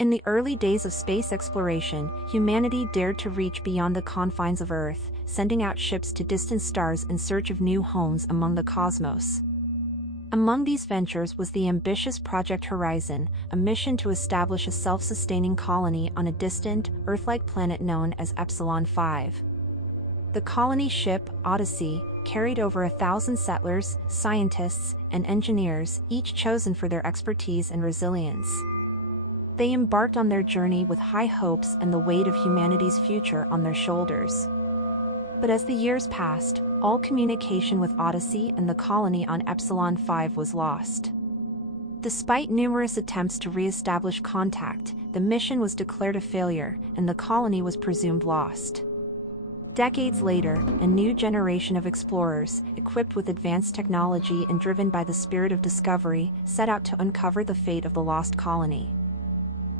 In the early days of space exploration, humanity dared to reach beyond the confines of Earth, sending out ships to distant stars in search of new homes among the cosmos. Among these ventures was the ambitious Project Horizon, a mission to establish a self-sustaining colony on a distant, Earth-like planet known as Epsilon 5. The colony ship, Odyssey, carried over 1,000 settlers, scientists, and engineers, each chosen for their expertise and resilience. They embarked on their journey with high hopes and the weight of humanity's future on their shoulders. But as the years passed, all communication with Odyssey and the colony on Epsilon 5 was lost. Despite numerous attempts to re-establish contact, the mission was declared a failure, and the colony was presumed lost. Decades later, a new generation of explorers, equipped with advanced technology and driven by the spirit of discovery, set out to uncover the fate of the lost colony.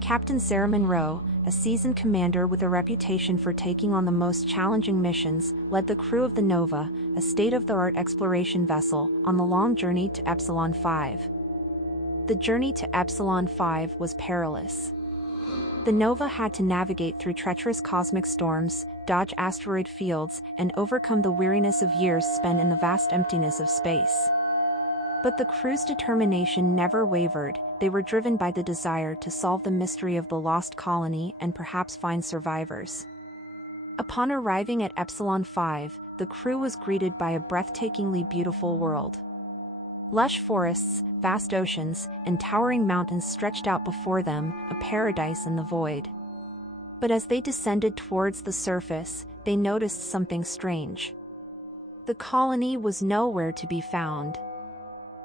Captain Sarah Monroe, a seasoned commander with a reputation for taking on the most challenging missions, led the crew of the Nova, a state-of-the-art exploration vessel, on the long journey to Epsilon 5. The journey to Epsilon 5 was perilous. The Nova had to navigate through treacherous cosmic storms, dodge asteroid fields, and overcome the weariness of years spent in the vast emptiness of space. But the crew's determination never wavered. They were driven by the desire to solve the mystery of the lost colony and perhaps find survivors. Upon arriving at Epsilon 5, the crew was greeted by a breathtakingly beautiful world. Lush forests, vast oceans, and towering mountains stretched out before them, a paradise in the void. But as they descended towards the surface, they noticed something strange. The colony was nowhere to be found.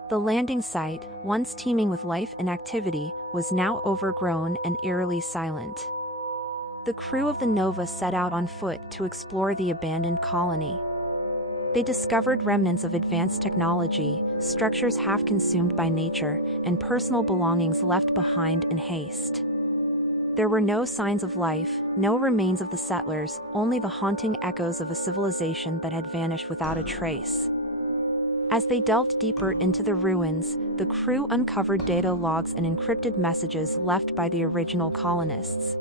The landing site, once teeming with life and activity, was now overgrown and eerily silent. The crew of the Nova set out on foot to explore the abandoned colony. They discovered remnants of advanced technology, structures half consumed by nature, and personal belongings left behind in haste. There were no signs of life, no remains of the settlers, only the haunting echoes of a civilization that had vanished without a trace. As they delved deeper into the ruins, the crew uncovered data logs and encrypted messages left by the original colonists.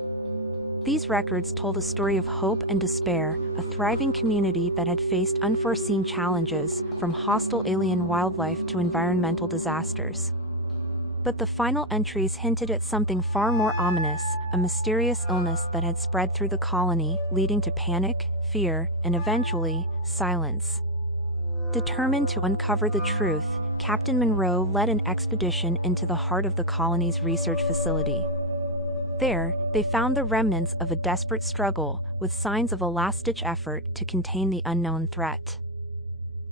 These records told a story of hope and despair, a thriving community that had faced unforeseen challenges, from hostile alien wildlife to environmental disasters. But the final entries hinted at something far more ominous, a mysterious illness that had spread through the colony, leading to panic, fear, and eventually, silence. Determined to uncover the truth, Captain Monroe led an expedition into the heart of the colony's research facility. There, they found the remnants of a desperate struggle, with signs of a last-ditch effort to contain the unknown threat.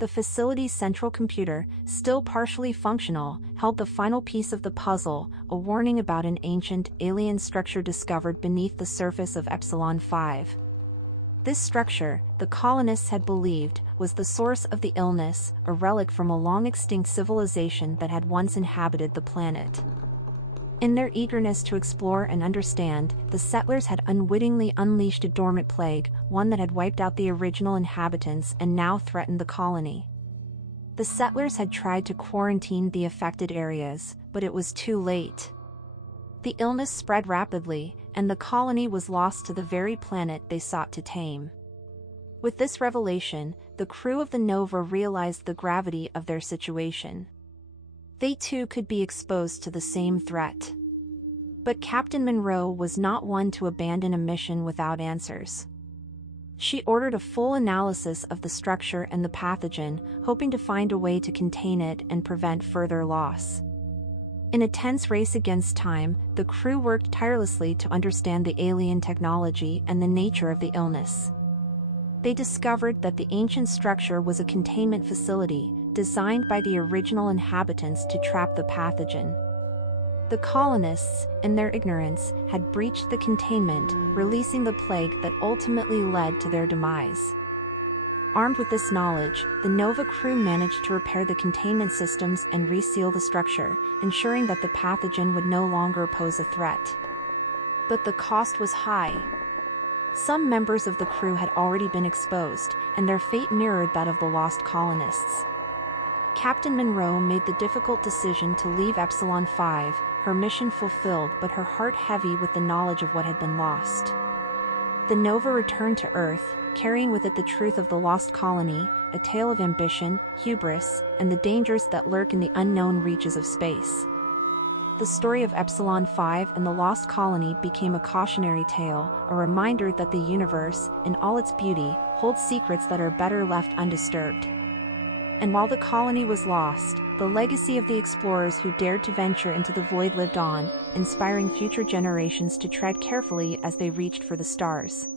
The facility's central computer, still partially functional, held the final piece of the puzzle, a warning about an ancient, alien structure discovered beneath the surface of Epsilon 5. This structure, the colonists had believed, was the source of the illness, a relic from a long-extinct civilization that had once inhabited the planet. In their eagerness to explore and understand, the settlers had unwittingly unleashed a dormant plague, one that had wiped out the original inhabitants and now threatened the colony. The settlers had tried to quarantine the affected areas, but it was too late. The illness spread rapidly, and the colony was lost to the very planet they sought to tame. With this revelation, the crew of the Nova realized the gravity of their situation. They too could be exposed to the same threat. But Captain Monroe was not one to abandon a mission without answers. She ordered a full analysis of the structure and the pathogen, hoping to find a way to contain it and prevent further loss. In a tense race against time, the crew worked tirelessly to understand the alien technology and the nature of the illness. They discovered that the ancient structure was a containment facility, designed by the original inhabitants to trap the pathogen. The colonists, in their ignorance, had breached the containment, releasing the plague that ultimately led to their demise. Armed with this knowledge, the Nova crew managed to repair the containment systems and reseal the structure, ensuring that the pathogen would no longer pose a threat. But the cost was high. Some members of the crew had already been exposed, and their fate mirrored that of the lost colonists. Captain Monroe made the difficult decision to leave Epsilon 5, her mission fulfilled but her heart heavy with the knowledge of what had been lost. The Nova returned to Earth, carrying with it the truth of the lost colony, a tale of ambition, hubris, and the dangers that lurk in the unknown reaches of space. The story of Epsilon 5 and the lost colony became a cautionary tale, a reminder that the universe, in all its beauty, holds secrets that are better left undisturbed. And while the colony was lost, the legacy of the explorers who dared to venture into the void lived on, inspiring future generations to tread carefully as they reached for the stars.